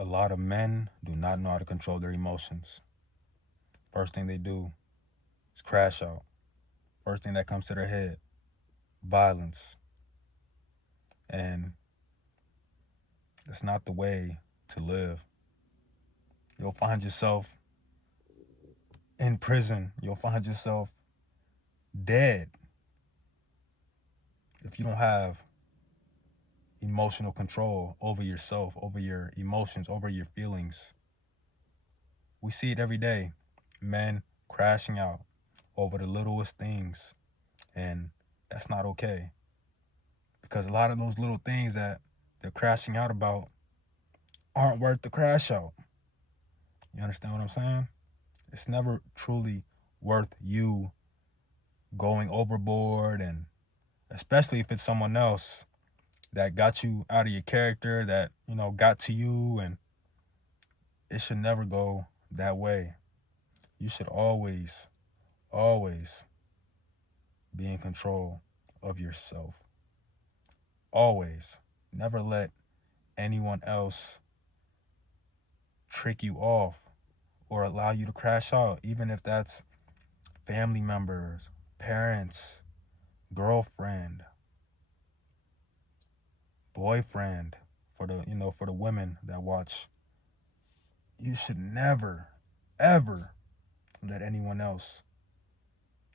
A lot of men do not know how to control their emotions. First thing they do is crash out. First thing that comes to their head, violence. And that's not the way to live. You'll find yourself in prison. You'll find yourself dead if you don't have emotional control over yourself, over your emotions, over your feelings. We see it every day. Men crashing out over the littlest things. And that's not okay. Because a lot of those little things that they're crashing out about aren't worth the crash out. You understand what I'm saying? It's never truly worth you going overboard, and especially if it's someone else that got you out of your character, that, got to you, and it should never go that way. You should always, always be in control of yourself. Always. Never let anyone else trick you off or allow you to crash out, even if that's family members, parents, girlfriend, boyfriend, for the women that watch. You should never, ever let anyone else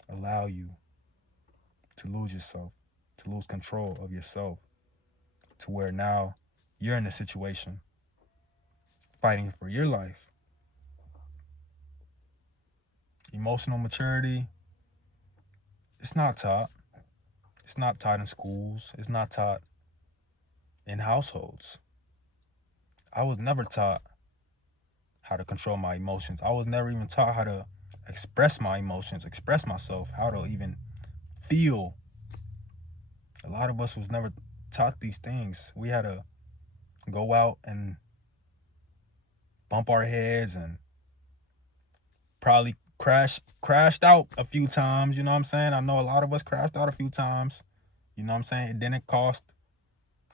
allow you to lose yourself, to lose control of yourself, to where now you're in a situation fighting for your life. Emotional maturity, it's not taught. It's not taught in schools. It's not taught in households. I was never taught how to control my emotions. I was never even taught how to express my emotions, express myself, how to even feel. A lot of us was never taught these things. We had to go out and bump our heads and probably crashed out a few times, you know what I'm saying? I know a lot of us crashed out a few times. You know what I'm saying? It didn't cost,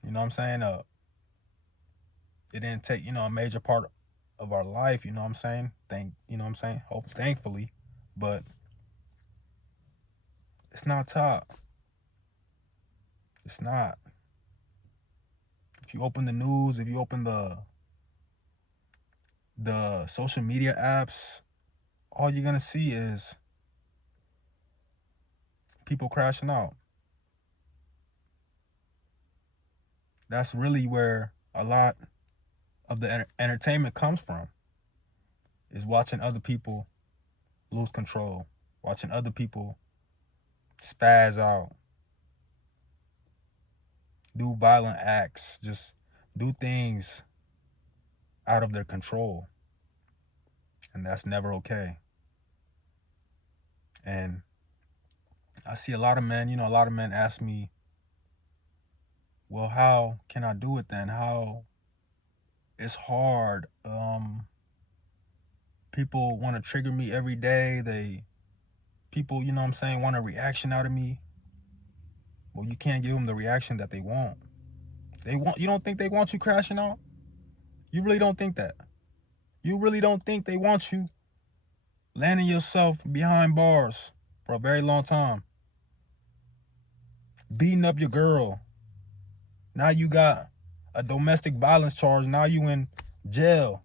you know what I'm saying? It didn't take, a major part of our life, you know what I'm saying? Thankfully, but it's not taught. It's not. If you open the news, if you open the social media apps, all you're gonna see is people crashing out. That's really where a lot of the entertainment comes from, is watching other people lose control, watching other people spaz out, do violent acts, just do things out of their control. And that's never okay. And I see a lot of men ask me, well, how can I do it then? How it's hard. People want to trigger me every day. People, want a reaction out of me. Well, you can't give them the reaction that they want. You don't think they want you crashing out? You really don't think that? You really don't think they want you landing yourself behind bars for a very long time? Beating up your girl. Now you got a domestic violence charge. Now you in jail.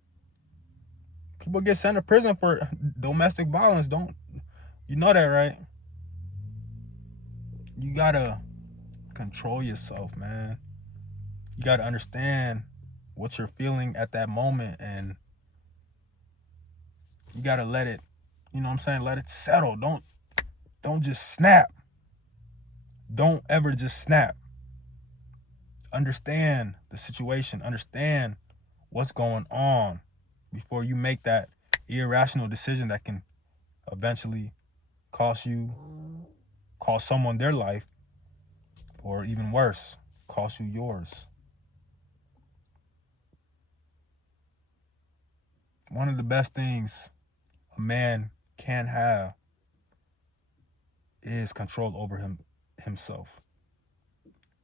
People get sent to prison for domestic violence. You know that, right? You gotta control yourself, man. You gotta understand what you're feeling at that moment, and you gotta let it, let it settle. Don't just snap. Don't ever just snap. Understand the situation. Understand what's going on before you make that irrational decision that can eventually cost someone their life, or even worse, cost you yours. One of the best things a man can have is control over himself.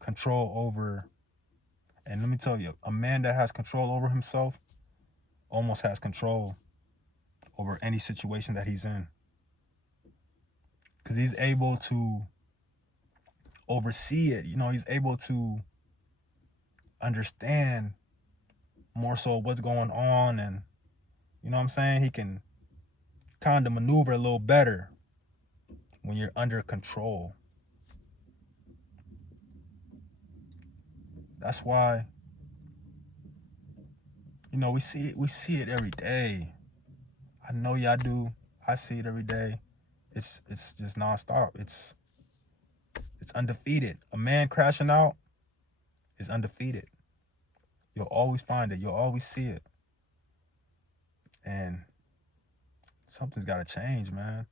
Control over, and let me tell you, a man that has control over himself almost has control over any situation that he's in. Because he's able to oversee it. He's able to understand more so what's going on, and you know what I'm saying? He can kind of maneuver a little better when you're under control. That's why, we see it every day. I know y'all do. I see it every day. It's just nonstop. It's undefeated. A man crashing out is undefeated. You'll always find it. You'll always see it. And something's got to change, man.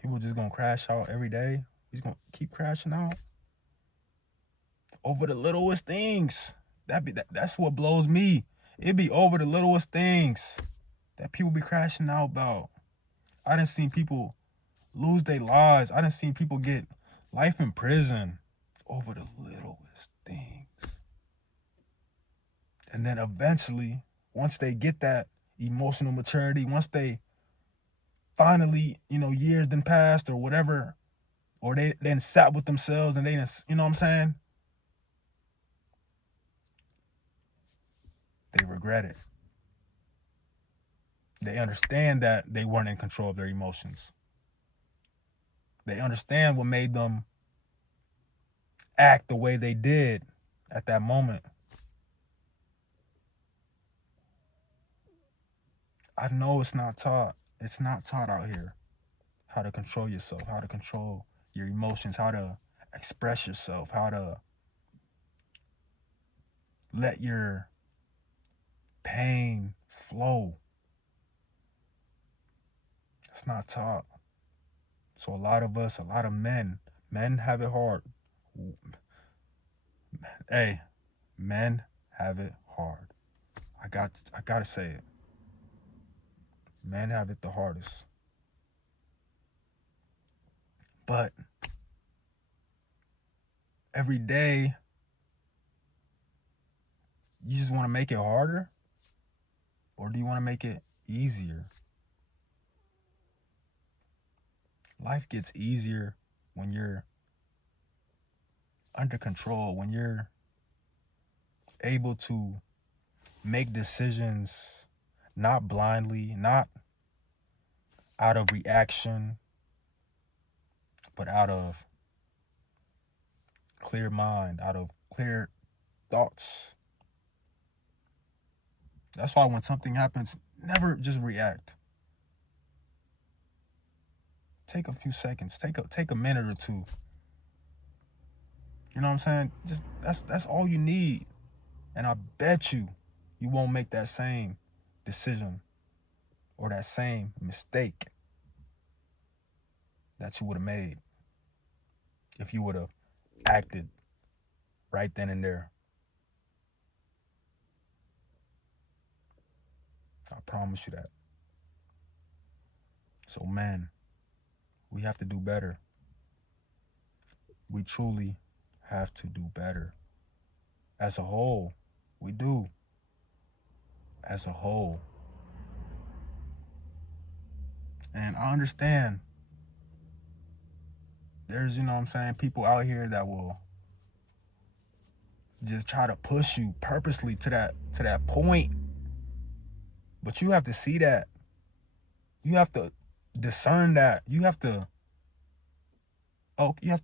People just gonna crash out every day. He's gonna keep crashing out over the littlest things. That's what blows me. It be over the littlest things that people be crashing out about. I done seen people lose their lives. I done seen people get life in prison over the littlest things. And then eventually, once they get that emotional maturity, once they finally, years done passed or whatever, or they then sat with themselves and they didn't, you know what I'm saying? They regret it. They understand that they weren't in control of their emotions. They understand what made them act the way they did at that moment. I know it's not taught. It's not taught out here how to control yourself, how to control your emotions, how to express yourself, how to let your pain flow. It's not taught. So a lot of us, a lot of men have it hard. Hey, men have it hard. I gotta say it. Men have it the hardest. But every day, you just want to make it harder? Or do you want to make it easier? Life gets easier when you're under control, when you're able to make decisions not blindly, not out of reaction, but out of clear mind, out of clear thoughts. That's why when something happens, never just react. Take a few seconds, take a minute or two. You know what I'm saying? Just that's all you need. And I bet you won't make that same decision or that same mistake that you would have made if you would have acted right then and there. I promise you that. So, men, we have to do better. We truly have to do better. As a whole, we do. As a whole. And I understand there's, people out here that will just try to push you purposely to that point. But you have to see that. You have to discern that. You have to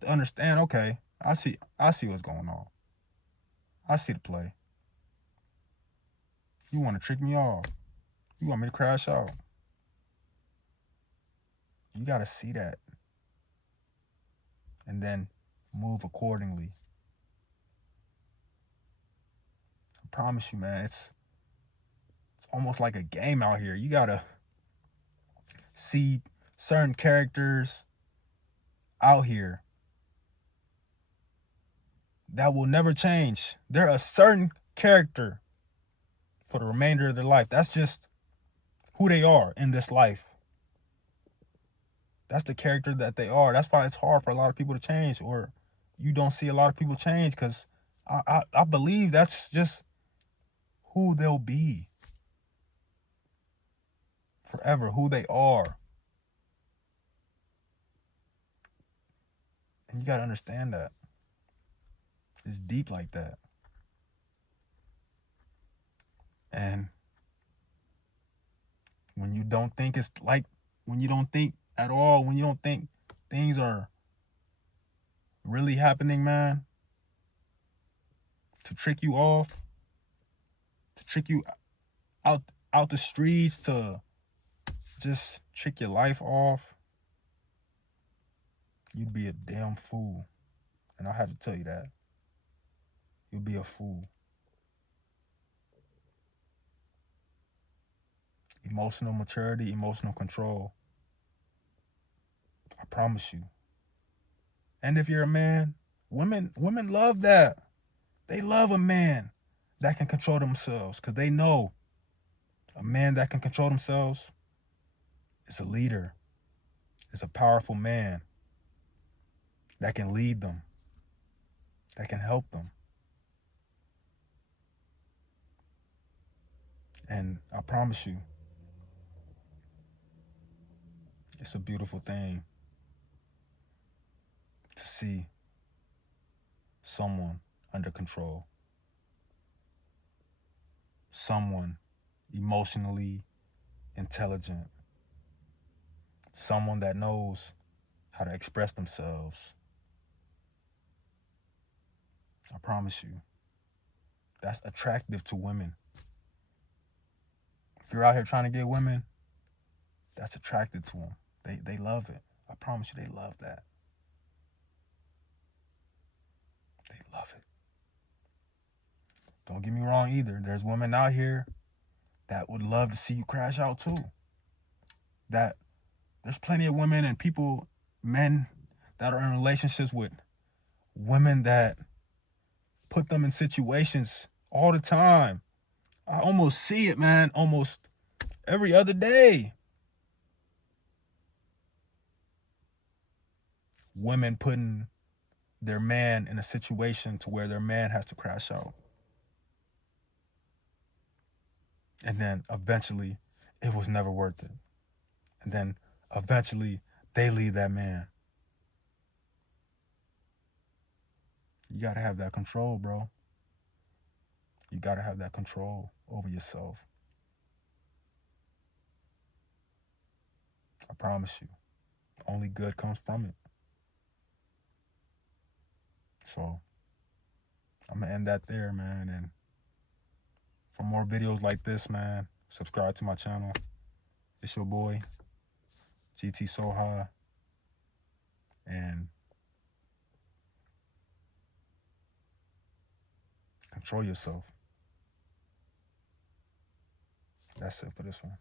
understand, okay, I see what's going on. I see the play. You want to trick me off. You want me to crash out. You got to see that. And then move accordingly. I promise you, man, it's almost like a game out here. You got to see certain characters out here that will never change. They're a certain character for the remainder of their life. That's just who they are in this life. That's the character that they are. That's why it's hard for a lot of people to change, or you don't see a lot of people change, because I believe that's just who they'll be. whatever, who they are. And you got to understand that. It's deep like that. And when you don't think when you don't think at all, when you don't think things are really happening, man, to trick you off, to trick you out the streets, to just trick your life off, you'd be a damn fool. And I have to tell you that. You'll be a fool. Emotional maturity, emotional control. I promise you. And if you're a man, women love that. They love a man that can control themselves, because they know a man that can control themselves is a leader, is a powerful man that can lead them, that can help them. And I promise you, it's a beautiful thing to see someone under control, someone emotionally intelligent, someone that knows how to express themselves. I promise you, that's attractive to women. If you're out here trying to get women, that's attractive to them. They love it. I promise you, they love that. They love it. Don't get me wrong either. There's women out here that would love to see you crash out too. That there's plenty of women and people, men that are in relationships with women that put them in situations all the time. I almost see it, man, almost every other day. Women putting their man in a situation to where their man has to crash out. And then eventually it was never worth it. And then eventually they leave that man. You got to have that control, bro. You got to have that control over yourself. I promise you, only good comes from it. So I'm going to end that there, man. And for more videos like this, man, subscribe to my channel. It's your boy, GT Soha. And control yourself. That's it for this one.